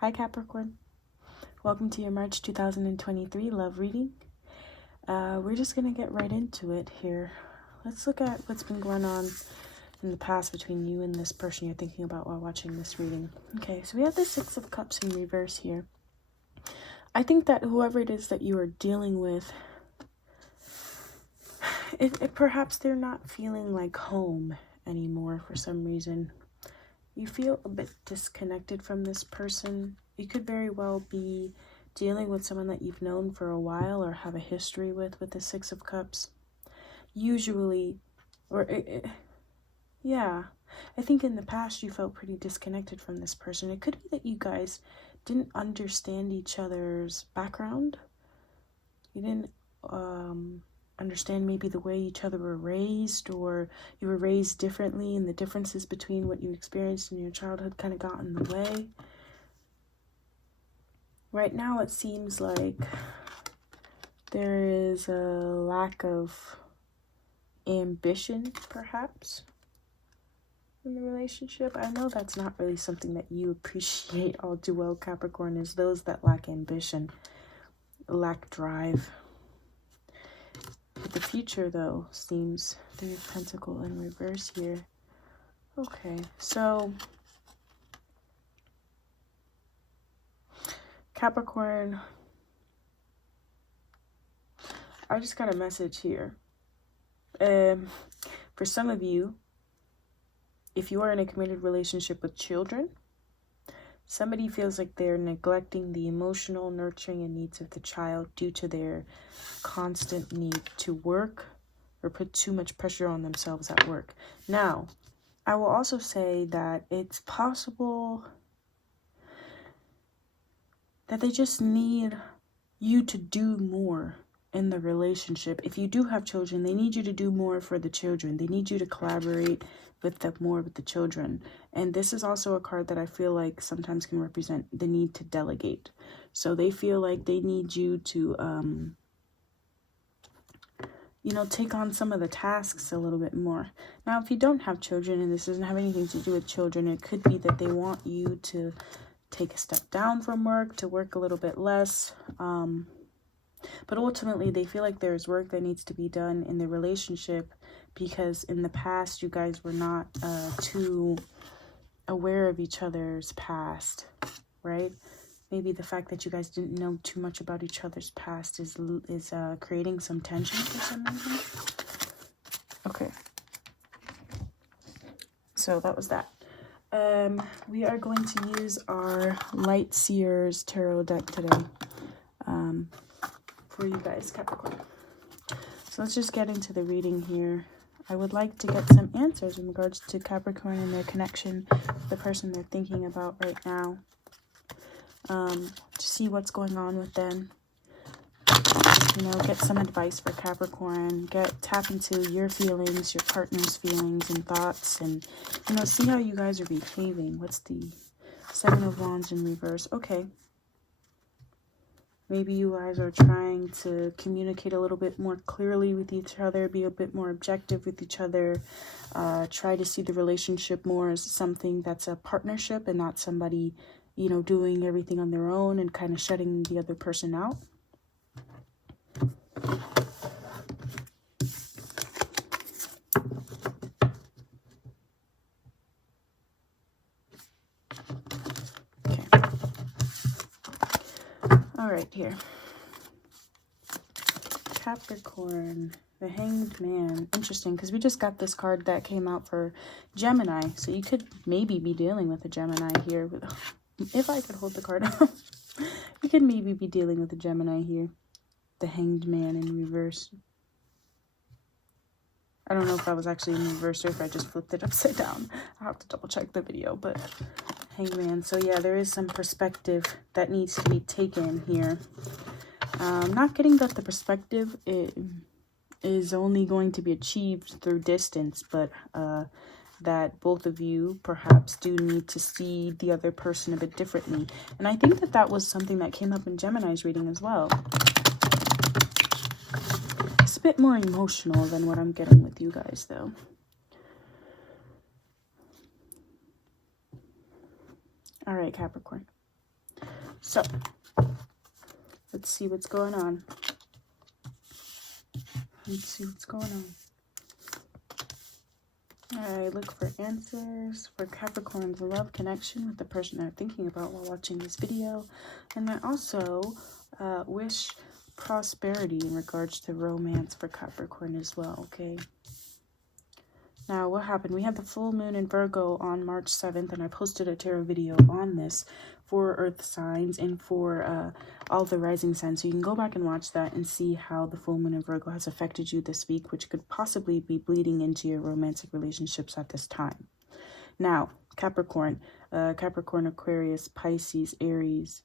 Hi Capricorn, welcome to your March 2023 love reading. We're just gonna get right into it here. Let's look at what's been going on in the past between you and this person you're thinking about while watching this reading. Okay, so we have the Six of Cups in reverse here. I think that whoever it is that you are dealing with, perhaps they're not feeling like home anymore for some reason. You feel a bit disconnected from this person. You could very well be dealing with someone that you've known for a while or have a history with the Six of Cups. Usually, yeah, I think in the past you felt pretty disconnected from this person. It could be that you guys didn't understand each other's background. You didn't understand maybe the way each other were raised, or you were raised differently, and the differences between what you experienced in your childhood kind of got in the way. Right now it seems like there is a lack of ambition, perhaps, in the relationship. I know that's not really something that you appreciate all too well, Capricorn, is those that lack ambition, lack drive. But the future, though, seems Three of Pentacles in reverse here. Okay, so Capricorn, I just got a message here. For some of you, if you are in a committed relationship with children, somebody feels like they're neglecting the emotional nurturing and needs of the child due to their constant need to work or put too much pressure on themselves at work. Now, I will also say that it's possible that they just need you to do more in the relationship. If you do have children, they need you to do more for the children. They need you to collaborate with them more with the children. And this is also a card that I feel like sometimes can represent the need to delegate. So they feel like they need you to take on some of the tasks a little bit more. Now, if you don't have children, and this doesn't have anything to do with children, it could be that they want you to take a step down from work, to work a little bit less. But ultimately, they feel like there's work that needs to be done in the relationship because in the past, you guys were not too aware of each other's past, right? Maybe the fact that you guys didn't know too much about each other's past is creating some tension for some reason. Okay. So that was that. We are going to use our Light Seers Tarot deck today for you guys, Capricorn. So let's just get into the reading here. I would like to get some answers in regards to Capricorn and their connection with the person they're thinking about right now. To see what's going on with them. Get some advice for Capricorn. Tap into your feelings, your partner's feelings and thoughts, and see how you guys are behaving. What's the Seven of Wands in reverse? Okay. Maybe you guys are trying to communicate a little bit more clearly with each other, be a bit more objective with each other, try to see the relationship more as something that's a partnership and not somebody, doing everything on their own and kind of shutting the other person out. All right, here. Capricorn, the Hanged Man. Interesting, because we just got this card that came out for Gemini. So you could maybe be dealing with a Gemini here. If I could hold the card up, you could maybe be dealing with a Gemini here. The Hanged Man in reverse. I don't know if that was actually in reverse or if I just flipped it upside down. I'll have to double check the video, but Hanged Man. So yeah, there is some perspective that needs to be taken here. Not getting that the perspective is only going to be achieved through distance, but that both of you perhaps do need to see the other person a bit differently. And I think that that was something that came up in Gemini's reading as well. It's a bit more emotional than what I'm getting with you guys, though. All right, Capricorn. So, let's see what's going on. Let's see what's going on. I look for answers for Capricorn's love connection with the person they're thinking about while watching this video. And I also wish prosperity in regards to romance for Capricorn as well, okay? Now, what happened? We had the full moon in Virgo on March 7th, and I posted a tarot video on this for Earth signs and for all the rising signs. So you can go back and watch that and see how the full moon in Virgo has affected you this week, which could possibly be bleeding into your romantic relationships at this time. Now, Capricorn, Aquarius, Pisces, Aries,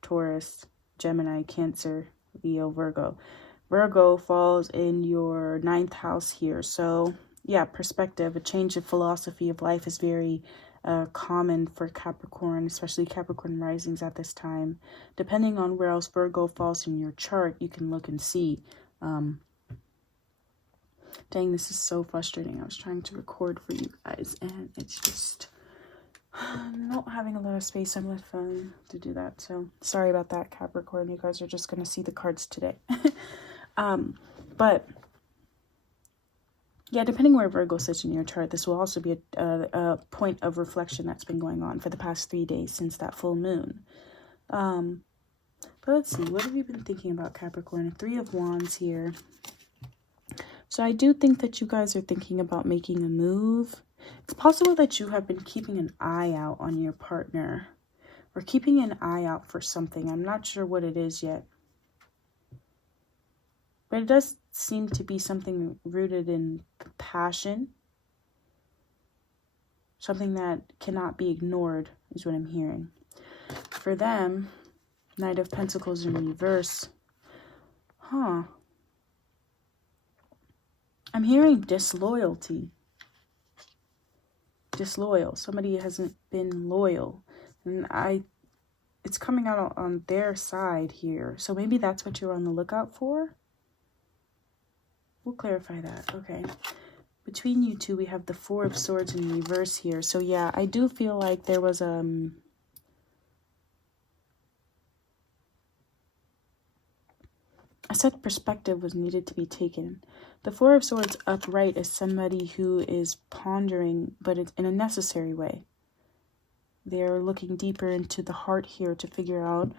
Taurus, Gemini, Cancer, Leo, Virgo. Virgo falls in your 9th house here. So yeah, perspective, a change of philosophy of life is very common for Capricorn, especially Capricorn risings at this time. Depending on where else Virgo falls in your chart, you can look and see. Dang, this is so frustrating. I was trying to record for you guys, and it's just not having a lot of space on my phone to do that. So sorry about that, Capricorn. You guys are just going to see the cards today. But yeah, depending where Virgo sits in your chart, this will also be a point of reflection that's been going on for the past 3 days since that full moon. But let's see, what have you been thinking about, Capricorn? 3 of Wands here. So I do think that you guys are thinking about making a move. It's possible that you have been keeping an eye out on your partner or keeping an eye out for something. I'm not sure what it is yet. But it does seem to be something rooted in passion. Something that cannot be ignored is what I'm hearing. For them, Knight of Pentacles in reverse. I'm hearing disloyalty. Disloyal. Somebody hasn't been loyal. And it's coming out on their side here. So maybe that's what you're on the lookout for. We'll clarify that. Okay. Between you two, we have the 4 of Swords in reverse here. So yeah, I do feel like there was a set perspective was needed to be taken. The 4 of Swords upright is somebody who is pondering, but it's in a necessary way. They're looking deeper into the heart here to figure out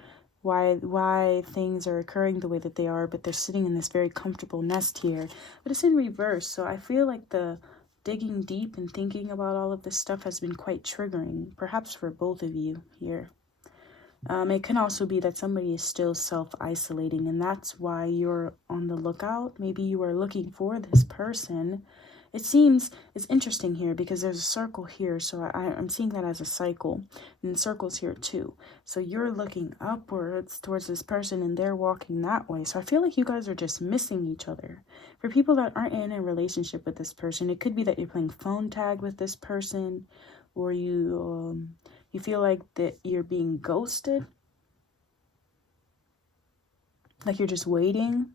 why things are occurring the way that they are, but they're sitting in this very comfortable nest here. But it's in reverse, so I feel like the digging deep and thinking about all of this stuff has been quite triggering, perhaps for both of you here. It can also be that somebody is still self-isolating, and that's why you're on the lookout. Maybe you are looking for this person. It seems it's interesting here because there's a circle here, so I'm seeing that as a cycle, and circles here too. So you're looking upwards towards this person, and they're walking that way. So I feel like you guys are just missing each other. For people that aren't in a relationship with this person, it could be that you're playing phone tag with this person, or you feel like that you're being ghosted, like you're just waiting.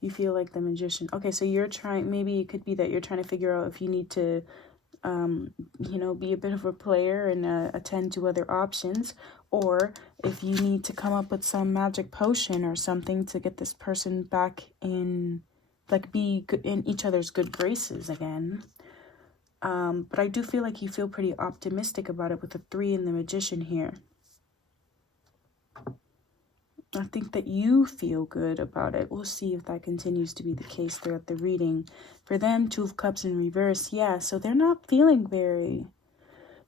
You feel like the Magician. Okay, so you're trying, maybe it could be that you're trying to figure out if you need to, be a bit of a player and attend to other options, or if you need to come up with some magic potion or something to get this person back in, like, be good in each other's good graces again. But I do feel like you feel pretty optimistic about it with the 3 and the Magician here. I think that you feel good about it. We'll see if that continues to be the case throughout the reading. For them, 2 of Cups in reverse. Yeah, so they're not feeling very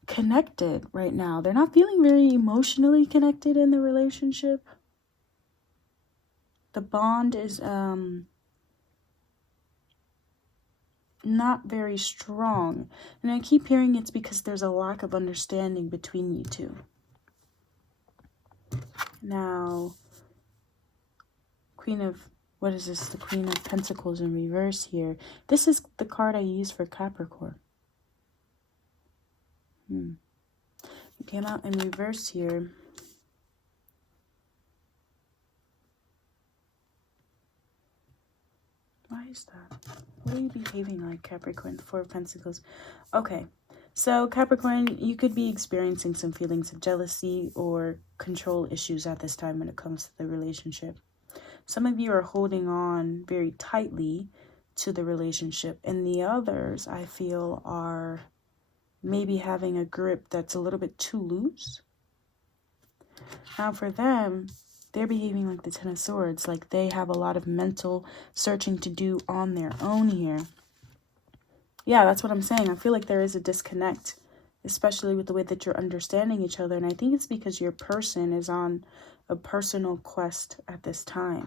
connected right now. They're not feeling very emotionally connected in the relationship. The bond is not very strong. And I keep hearing it's because there's a lack of understanding between you two. Now, what is this? The Queen of Pentacles in reverse here. This is the card I use for Capricorn. It came out in reverse here. Why is that? What are you behaving like, Capricorn? 4 of Pentacles. Okay, So Capricorn, you could be experiencing some feelings of jealousy or control issues at this time when it comes to the relationship. Some of you are holding on very tightly to the relationship, and the others, I feel, are maybe having a grip that's a little bit too loose. Now for them, they're behaving like the Ten of Swords, like they have a lot of mental searching to do on their own here. Yeah, that's what I'm saying. I feel like there is a disconnect, especially with the way that you're understanding each other. And I think it's because your person is on a personal quest at this time.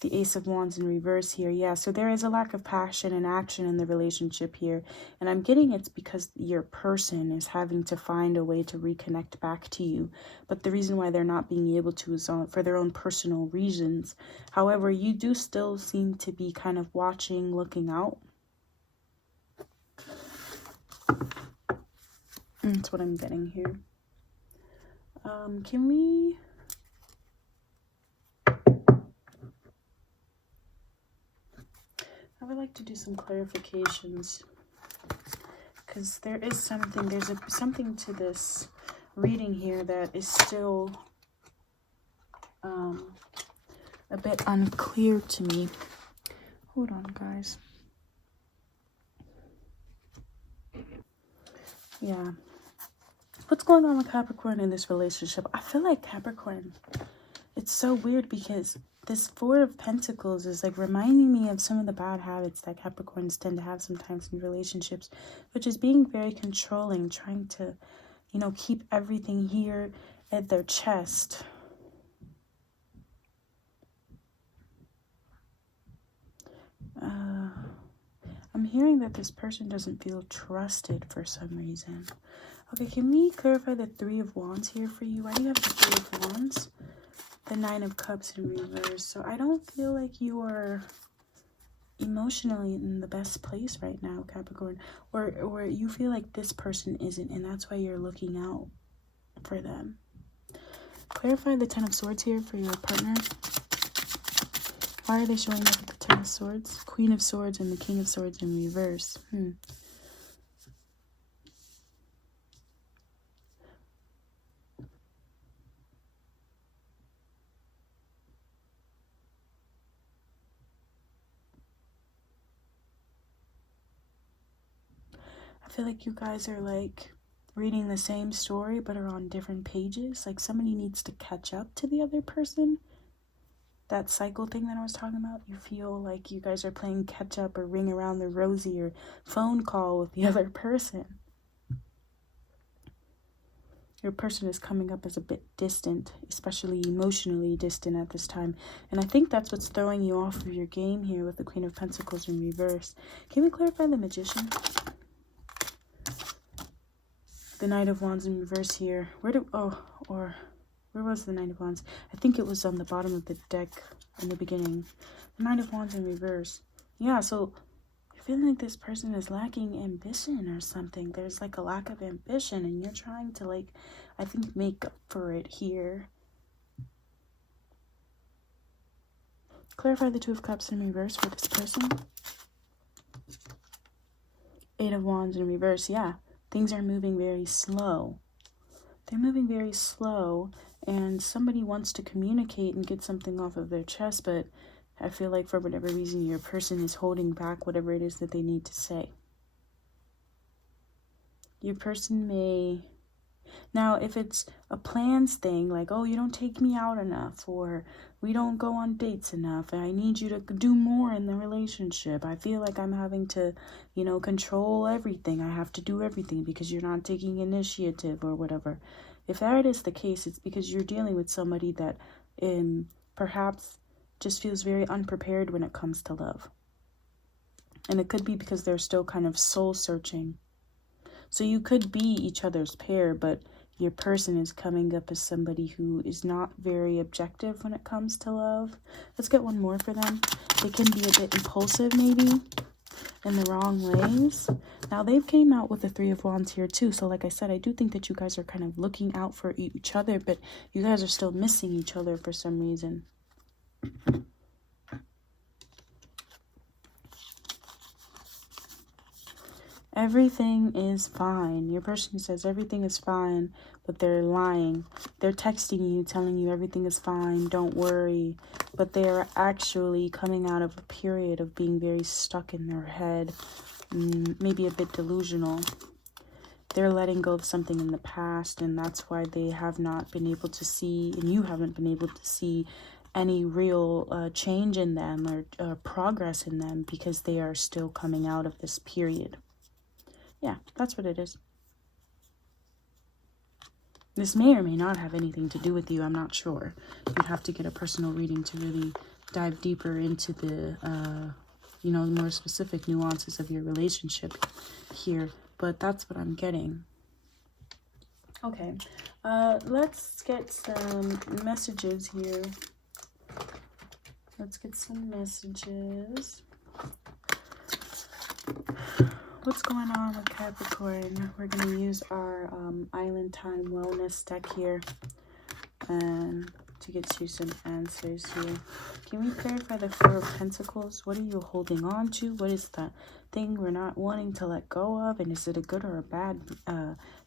The Ace of Wands in reverse here. Yeah, so there is a lack of passion and action in the relationship here. And I'm getting it's because your person is having to find a way to reconnect back to you. But the reason why they're not being able to is for their own personal reasons. However, you do still seem to be kind of watching, looking out. That's what I'm getting here. Can we... I would like to do some clarifications because there is something, there's something to this reading here that is still a bit unclear to me. Hold on, guys. Yeah. What's going on with Capricorn in this relationship? I feel like Capricorn, it's so weird because this Four of Pentacles is like reminding me of some of the bad habits that Capricorns tend to have sometimes in relationships, which is being very controlling, trying to, you know, keep everything here at their chest. I'm hearing that this person doesn't feel trusted for some reason. Okay, can we clarify the Three of Wands here for you? Why do you have the Three of Wands? The Nine of Cups in reverse. So I don't feel like you are emotionally in the best place right now, Capricorn. Or you feel like this person isn't, and that's why you're looking out for them. Clarify the Ten of Swords here for your partner. Why are they showing up with the Ten of Swords? Queen of Swords and the King of Swords in reverse. I feel like you guys are like reading the same story but are on different pages. Like somebody needs to catch up to the other person. That cycle thing that I was talking about, you feel like you guys are playing catch up or ring around the rosy or phone call with the other person. Your person is coming up as a bit distant, especially emotionally distant at this time. And I think that's what's throwing you off of your game here with the Queen of Pentacles in reverse. Can we clarify the Magician? The Knight of Wands in reverse here. Where was the Knight of Wands? I think it was on the bottom of the deck in the beginning. The Knight of Wands in reverse. Yeah, so you're feeling like this person is lacking ambition or something. There's like a lack of ambition and you're trying to like, I think, make up for it here. Clarify the Two of Cups in reverse for this person. Eight of Wands in reverse. Yeah, things are moving very slow. They're moving very slow. And somebody wants to communicate and get something off of their chest, but I feel like for whatever reason, your person is holding back whatever it is that they need to say. Your person may... Now, if it's a plans thing, like, oh, you don't take me out enough, or we don't go on dates enough, and I need you to do more in the relationship. I feel like I'm having to, you know, control everything. I have to do everything because you're not taking initiative or whatever. If that is the case, it's because you're dealing with somebody that perhaps just feels very unprepared when it comes to love. And it could be because they're still kind of soul searching. So you could be each other's pair, but your person is coming up as somebody who is not very objective when it comes to love. Let's get one more for them. They can be a bit impulsive maybe in the wrong ways. Now they've came out with the Three of Wands here too. So like I said, I do think that you guys are kind of looking out for each other, but you guys are still missing each other for some reason. Everything is fine. Your person says everything is fine, but they're lying. They're texting you, telling you everything is fine, don't worry. But they are actually coming out of a period of being very stuck in their head, maybe a bit delusional. They're letting go of something in the past, and that's why they have not been able to see, and you haven't been able to see any real change in them or progress in them, because they are still coming out of this period. Yeah, that's what it is. This may or may not have anything to do with you. I'm not sure. You'd have to get a personal reading to really dive deeper into the, more specific nuances of your relationship here. But that's what I'm getting. Okay, let's get some messages here. Let's get some messages. What's going on with Capricorn? We're going to use our Island Time Wellness deck here and to get you some answers here. Can we clarify the Four of Pentacles? What are you holding on to? What is the thing we're not wanting to let go of? And is it a good or a bad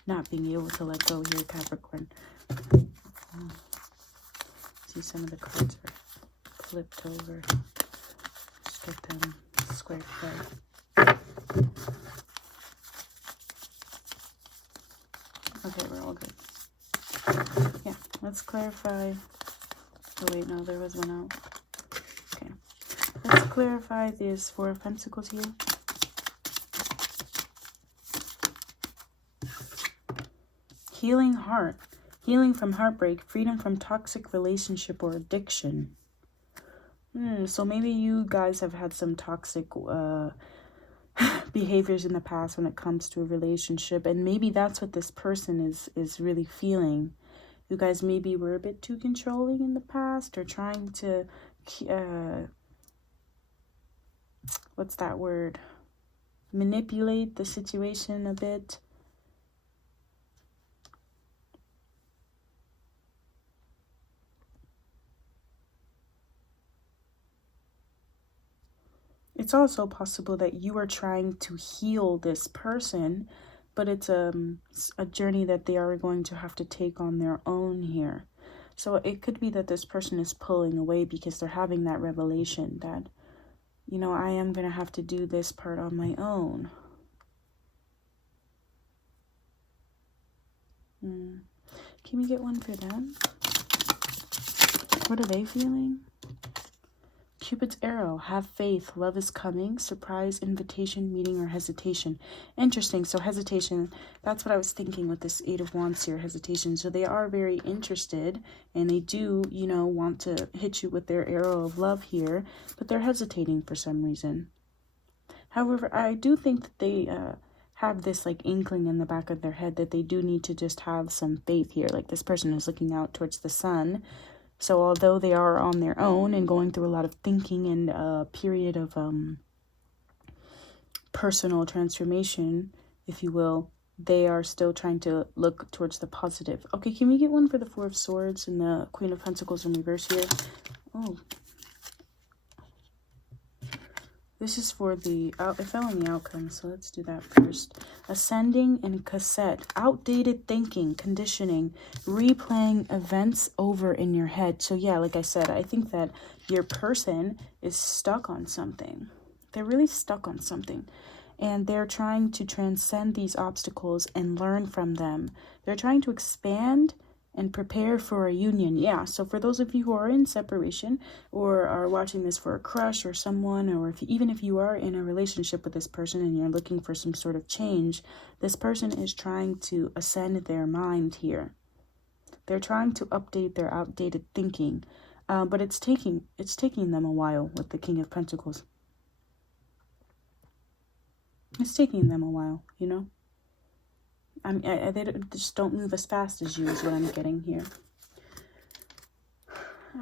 not being able to let go here, Capricorn? See, some of the cards are flipped over. Just get them squared away. Okay, we're all good. Yeah, let's clarify. Oh wait, no, there was one out. Okay, let's clarify these Four of Pentacles here. Healing heart, healing from heartbreak, freedom from toxic relationship or addiction. So maybe you guys have had some toxic behaviors in the past when it comes to a relationship, and maybe that's what this person is really feeling. You guys maybe were a bit too controlling in the past, or trying to what's that word, manipulate the situation a bit. It's also possible that you are trying to heal this person, but it's a journey that they are going to have to take on their own here. So it could be that this person is pulling away because they're having that revelation that, I am going to have to do this part on my own. Can we get one for them? What are they feeling? Cupid's arrow, have faith, love is coming, surprise, invitation, meeting, or hesitation. Interesting. So hesitation, that's what I was thinking with this Eight of Wands here, hesitation. So they are very interested, and they do, want to hit you with their arrow of love here, but they're hesitating for some reason. However, I do think that they have this like inkling in the back of their head that they do need to just have some faith here. Like this person is looking out towards the sun. So although they are on their own and going through a lot of thinking and a period of personal transformation, if you will, they are still trying to look towards the positive. Okay, can we get one for the Four of Swords and the Queen of Pentacles in reverse here? Oh. This is for the, it fell on the outcome, so let's do that first. Ascending and cassette, outdated thinking, conditioning, replaying events over in your head. So yeah, like I said, I think that your person is stuck on something. They're really stuck on something. And they're trying to transcend these obstacles and learn from them. They're trying to expand and prepare for a union. Yeah, so for those of you who are in separation or are watching this for a crush or someone, or even if you are in a relationship with this person and you're looking for some sort of change, this person is trying to ascend their mind here. They're trying to update their outdated thinking, but it's taking them a while with the King of Pentacles. It's taking them a while, they just don't move as fast as you is what I'm getting here.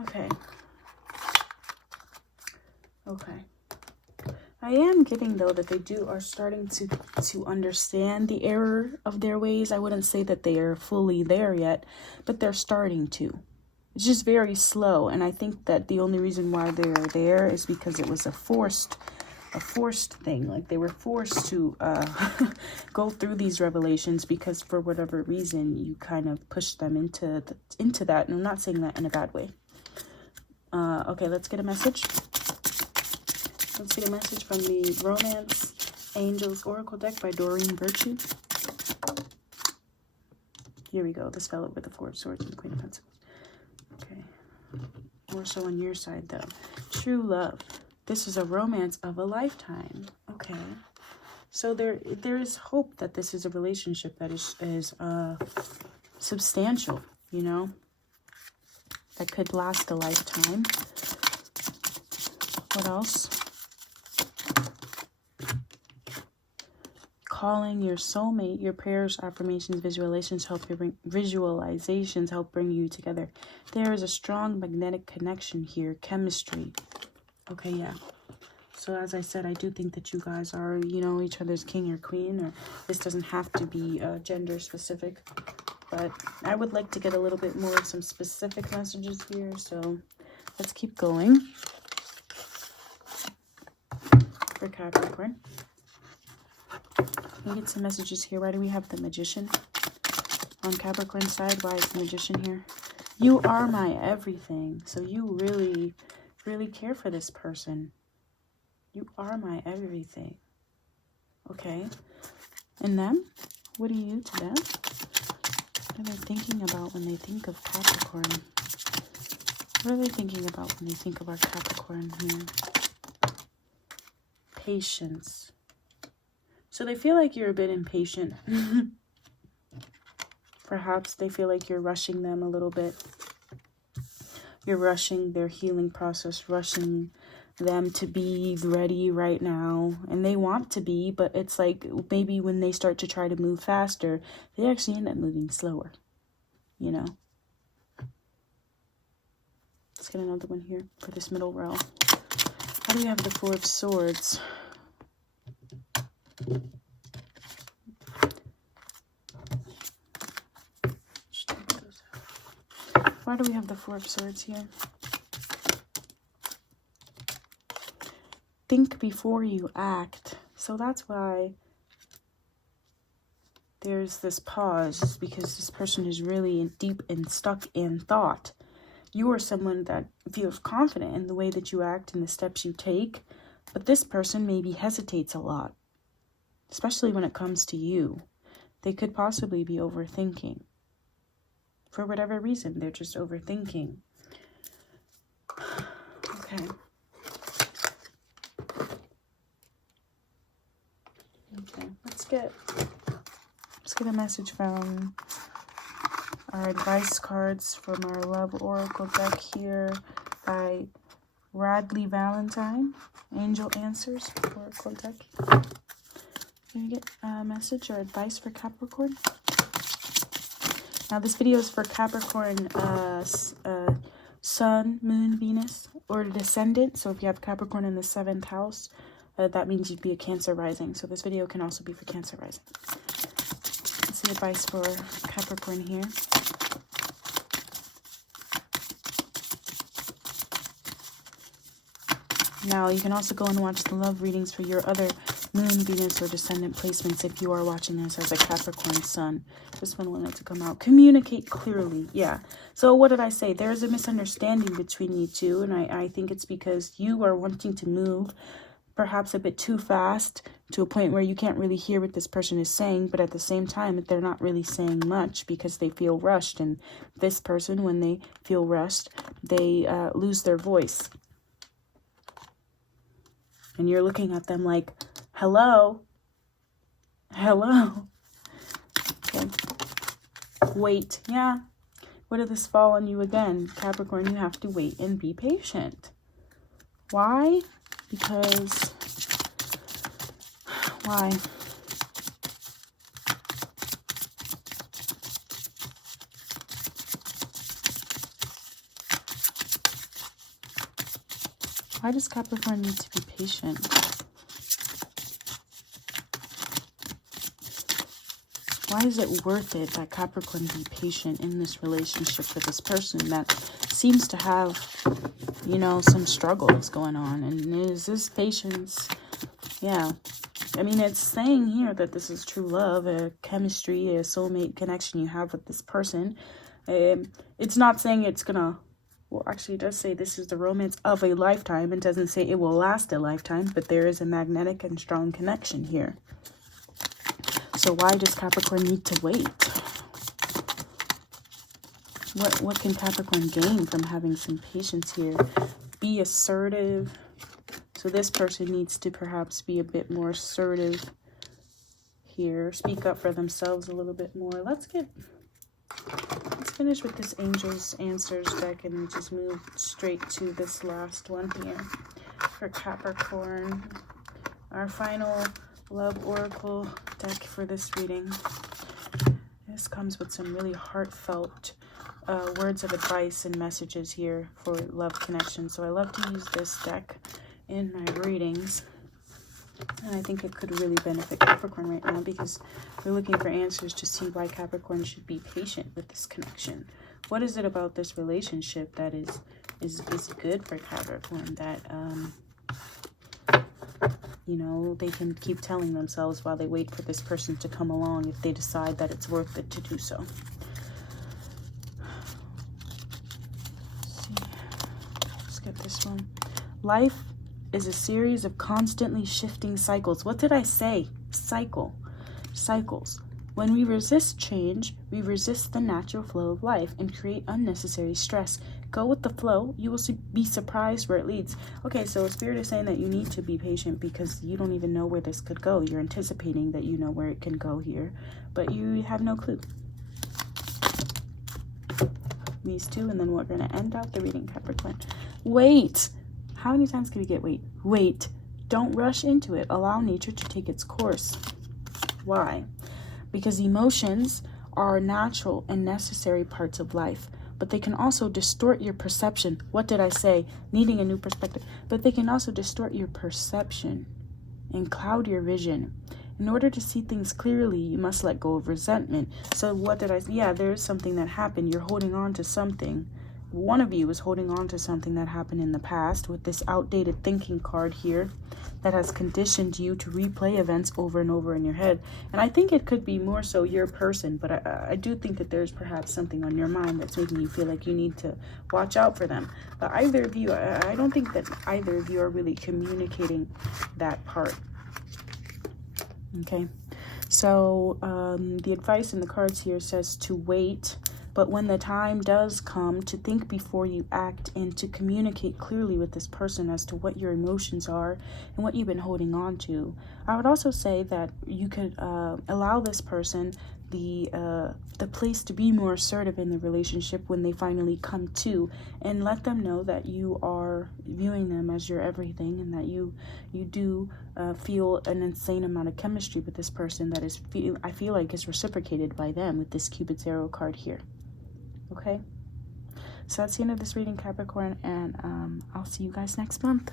Okay. I am getting, though, that they are starting to understand the error of their ways. I wouldn't say that they are fully there yet, but they're starting to. It's just very slow, and I think that the only reason why they're there is because it was a forced a forced thing. Like they were forced to go through these revelations because for whatever reason you kind of pushed them into that. And I'm not saying that in a bad way. Okay, let's get a message. Let's get a message from the Romance Angels Oracle deck by Doreen Virtue. Here we go. This fell with the Four of Swords and the Queen of Pentacles. Okay. More so on your side, though. True love. This is a romance of a lifetime. Okay. So there is hope that this is a relationship that is substantial, you know, that could last a lifetime. What else? Calling your soulmate. Your prayers, affirmations, visualizations help bring you together. There is a strong magnetic connection here. Chemistry. Okay, yeah. So as I said, I do think that you guys are, you know, each other's king or queen, or this doesn't have to be gender specific, but I would like to get a little bit more of some specific messages here. So let's keep going for Capricorn. We get some messages here. Why do we have the Magician on Capricorn's side? Why is the Magician here? You are my everything. So you really, really care for this person. You are my everything. Okay. And them? What are you to them? What are they thinking about when they think of Capricorn? What are they thinking about when they think of our Capricorn here? Patience. So they feel like you're a bit impatient. Perhaps they feel like you're rushing them a little bit. You're rushing their healing process, rushing them to be ready right now. And they want to be, but it's like maybe when they start to try to move faster, they actually end up moving slower, you know. Let's get another one here for this middle row. How do we have the Four of Swords? Why do we have the Four of Swords here? Think before you act. So that's why there's this pause, because this person is really deep and stuck in thought. You are someone that feels confident in the way that you act and the steps you take, but this person maybe hesitates a lot, especially when it comes to you. They could possibly be overthinking. For whatever reason, they're just overthinking. Okay. Okay, let's get a message from our advice cards from our Love Oracle deck here by Radley Valentine. Angel Answers Oracle deck. Can you get a message or advice for Capricorn? Now this video is for Capricorn Sun, Moon, Venus, or Descendant. So if you have Capricorn in the 7th house, that means you'd be a Cancer rising. So this video can also be for Cancer rising. Let's see advice for Capricorn here. Now you can also go and watch the love readings for your other Moon, Venus, or Descendant placements if you are watching this as a Capricorn Sun. This one wanted to come out. Communicate clearly. Yeah. So what did I say? There's a misunderstanding between you two, and I think it's because you are wanting to move perhaps a bit too fast to a point where you can't really hear what this person is saying, but at the same time, they're not really saying much because they feel rushed. And this person, when they feel rushed, they lose their voice. And you're looking at them like, hello? Hello? Okay. Wait. Yeah. What did this fall on you again? Capricorn, you have to wait and be patient. Why? Because... Why? Why does Capricorn need to be patient? Why is it worth it that Capricorn be patient in this relationship with this person that seems to have, you know, some struggles going on? And is this patience Yeah. I mean, it's saying here that this is true love, a chemistry, a soulmate connection you have with this person. It's not saying it's gonna, well, actually it does say this is the romance of a lifetime. It doesn't say it will last a lifetime, but there is a magnetic and strong connection here. So why does Capricorn need to wait? What can Capricorn gain from having some patience here? Be assertive. So this person needs to perhaps be a bit more assertive here. Speak up for themselves a little bit more. Let's finish with this Angel's Answers deck and just move straight to this last one here for Capricorn. Our final love oracle deck for this reading. This comes with some really heartfelt words of advice and messages here for love connection. So I love to use this deck in my readings, and I think it could really benefit Capricorn right now because we're looking for answers to see why Capricorn should be patient with this connection. What is it about this relationship that is good for Capricorn that you know, they can keep telling themselves while they wait for this person to come along if they decide that it's worth it to do so. Let's get this one. Life is a series of constantly shifting cycles. What did I say? Cycles. When we resist change, we resist the natural flow of life and create unnecessary stress. Go with the flow. You will be surprised where it leads. Okay, so Spirit is saying that you need to be patient because you don't even know where this could go. You're anticipating that you know where it can go here, but you have no clue. These two, and then we're going to end out the reading, Capricorn. Wait. How many times can we get wait? Wait. Don't rush into it. Allow nature to take its course. Why? Because emotions are natural and necessary parts of life, but they can also distort your perception. What did I say? Needing a new perspective. But they can also distort your perception and cloud your vision. In order to see things clearly, you must let go of resentment. So what did I say? Yeah, there is something that happened. You're holding on to something. One of you is holding on to something that happened in the past with this outdated thinking card here that has conditioned you to replay events over and over in your head. And I think it could be more so your person, but I do think that there's perhaps something on your mind that's making you feel like you need to watch out for them. But either of you, I don't think that either of you are really communicating that part. Okay, so the advice in the cards here says to wait. But when the time does come, to think before you act and to communicate clearly with this person as to what your emotions are and what you've been holding on to. I would also say that you could allow this person the place to be more assertive in the relationship when they finally come to, and let them know that you are viewing them as your everything, and that you do feel an insane amount of chemistry with this person that is I feel like is reciprocated by them with this Cupid's arrow card here. Okay, so that's the end of this reading, Capricorn, and I'll see you guys next month.